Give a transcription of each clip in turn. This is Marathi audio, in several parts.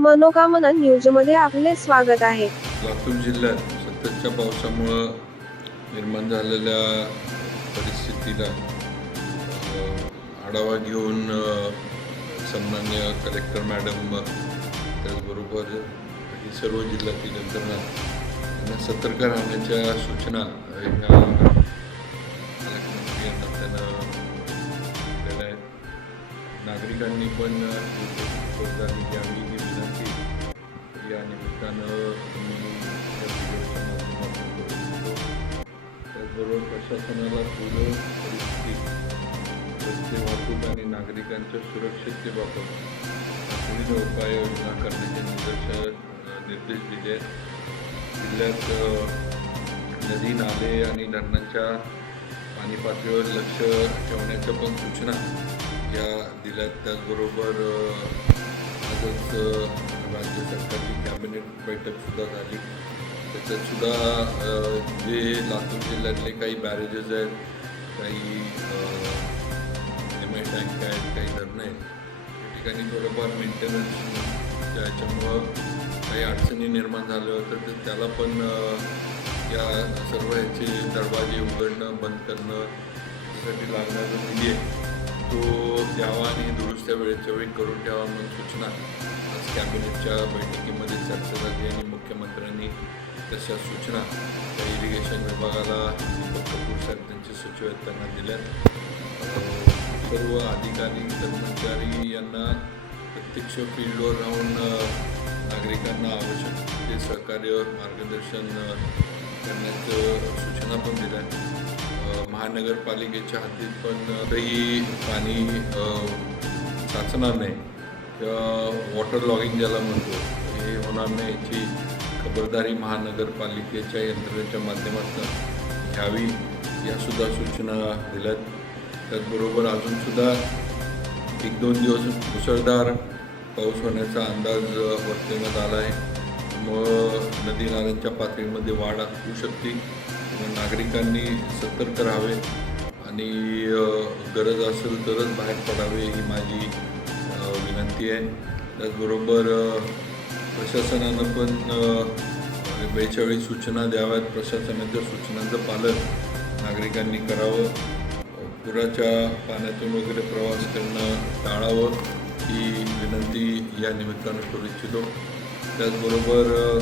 मनोकामना न्यूजमध्ये आपले स्वागत आहे. लातूर जिल्ह्यात सततच्या पावसामुळं निर्माण झालेल्या परिस्थितीला आढावा घेऊन सन्मान्य कलेक्टर मॅडम त्याचबरोबर ही सर्व जिल्ह्यातील यंत्रणा यांना सतर्क राहण्याच्या सूचना ह्या नागरिकांनी पण योग्य खबरदारी घ्यावी विनंती या निमित्तानं मी त्याचबरोबर प्रशासनाला पूर्ण परिस्थिती रस्ते वाहतूक आणि नागरिकांच्या सुरक्षिततेबाबत विविध उपाययोजना करण्याचे निर्देश निर्देश दिले आहेत जिल्ह्यात नदी नाले आणि धरणांच्या पाणी पातळीवर लक्ष ठेवण्याच्या पण सूचना या दिल्यात. त्याचबरोबर आजच राज्य सरकारची कॅबिनेट बैठकसुद्धा झाली. त्याच्यातसुद्धा जे लातूर जिल्ह्यातले काही बॅरेजेस आहेत काही एम आय टँक आहेत काही धरणं आहेत त्या ठिकाणी थोडंफार मेंटेनन्स त्याच्यामुळं काही अडचणी निर्माण झाल्या होत्या. तर त्याला पण या सर्व ह्याचे दरवाजे उघडणं बंद करणं त्यासाठी लागणारं निधी आहे. तो द्यावा आणि दुरुस्त्या वेळेच्या वेळी करून ठेवा म्हणून सूचना. आज कॅबिनेटच्या बैठकीमध्ये चर्चा झाली आणि मुख्यमंत्र्यांनी तशा सूचना. त्या इरिगेशन विभागाला दीपक कपूर साहेब त्यांचे सचिव आहेत त्यांना दिल्या. सर्व अधिकारी कर्मचारी यांना प्रत्यक्ष फील्डवर राहून नागरिकांना आवश्यक ते सहकार्य मार्गदर्शन करण्याचं सूचना पण दिल्या. महानगरपालिकेच्या हातीत पण अ, काही पाणी साचणार नाही. किंवा वॉटर लॉगिंग ज्याला म्हणतो हे होणार नाही याची खबरदारी महानगरपालिकेच्या यंत्रणेच्या माध्यमातून घ्यावी यासुद्धा सूचना दिल्यात. त्याचबरोबर अजूनसुद्धा एक दोन दिवस मुसळधार पाऊस होण्याचा अंदाज वर्तवण्यात आला आहे मग नदी नाल्यांच्या पातळीमध्ये वाढ होऊ शकते. नागरिकांनी सतर्क राहावे आणि गरज असेल तरच बाहेर पडावे ही माझी विनंती आहे. त्याचबरोबर प्रशासनानं पण वेळच्यावेळी सूचना द्याव्यात. प्रशासनाच्या सूचनांचं पालन नागरिकांनी करावं. पुराच्या पाण्यातून वगैरे प्रवास करणं टाळावं ही विनंती या निमित्तानं करू इच्छितो. त्याचबरोबर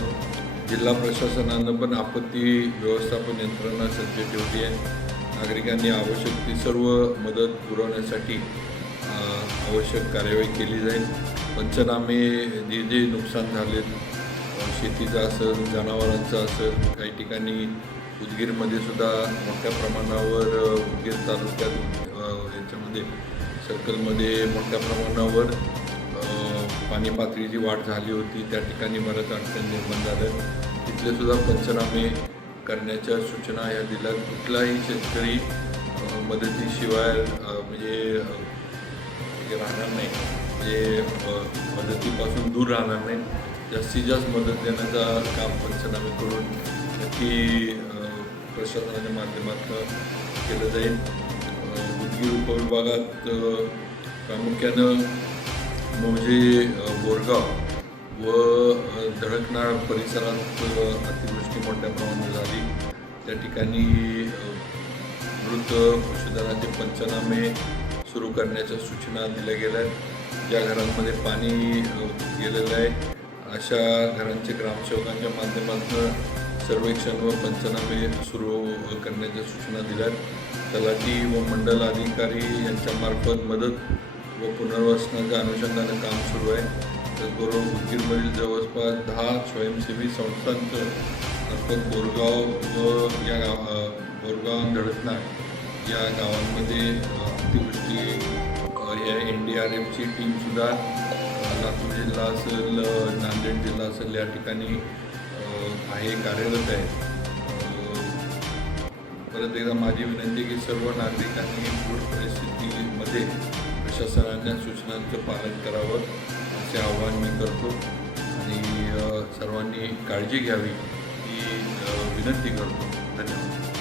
जिल्हा प्रशासनानं पण आपत्ती व्यवस्थापन यंत्रणा सज्ज ठेवली आहे. नागरिकांनी आवश्यक ती सर्व मदत पुरवण्यासाठी आवश्यक कार्यवाही केली जाईल. पंचनामे जे जे नुकसान झाले शेतीचं असेल जनावरांचं असेल काही ठिकाणी उदगीरमध्ये सुद्धा मोठ्या प्रमाणावर उदगीर तालुक्यात याच्यामध्ये सर्कलमध्ये मोठ्या प्रमाणावर पाणी पातळीची वाढ झाली होती. त्या ठिकाणी बऱ्याच अडचण निर्माण झाल्या. सुद्धा पंचनामे करण्याच्या सूचना या दिल्या कुठलाही शेतकरी मदतीशिवाय म्हणजे हे राहणार नाही. म्हणजे मदतीपासून दूर राहणार नाही. जास्तीत जास्त मदत देण्याचा काम पंचनामे करून नक्की प्रशासनाच्या माध्यमातून केलं जाईल. उदगीर उपविभागात प्रामुख्यानं म्हणजे, मौजे बोरगाव व धडकनाळ परिसरात अतिवृष्टी मोठ्या प्रमाणात झाली. त्या ठिकाणी मृत पशुधनाचे पंचनामे सुरू करण्याच्या सूचना दिल्या गेल्या आहेत. ज्या घरांमध्ये पाणी गेलेलं आहे. अशा घरांचे ग्रामसेवकांच्या माध्यमातून सर्वेक्षण व पंचनामे सुरू करण्याच्या सूचना दिल्या आहेत. तलाठी व मंडल अधिकारी यांच्यामार्फत मदत व पुनर्वसनाच्या अनुषंगानं काम सुरू आहे. त्याचबरोबर उदगीरमधील जवळपास दहा स्वयंसेवी संस्थांचं मार्फत बोरगाव व या गाव बोरगाव आणि धडकनाळ या गावांमध्ये अतिवृष्टी या एन डी आर एफची टीमसुद्धा लातूर जिल्हा असेल नांदेड जिल्हा असेल या ठिकाणी आहे कार्यरत आहे. परत एकदा माझी विनंती की सर्व नागरिकांनी पूर परिस्थितीमध्ये प्रशासनाच्या सूचनांचं पालन करावं असे आवाहन मी करतो. आणि सर्वांनी काळजी घ्यावी ही विनंती करतो. धन्यवाद.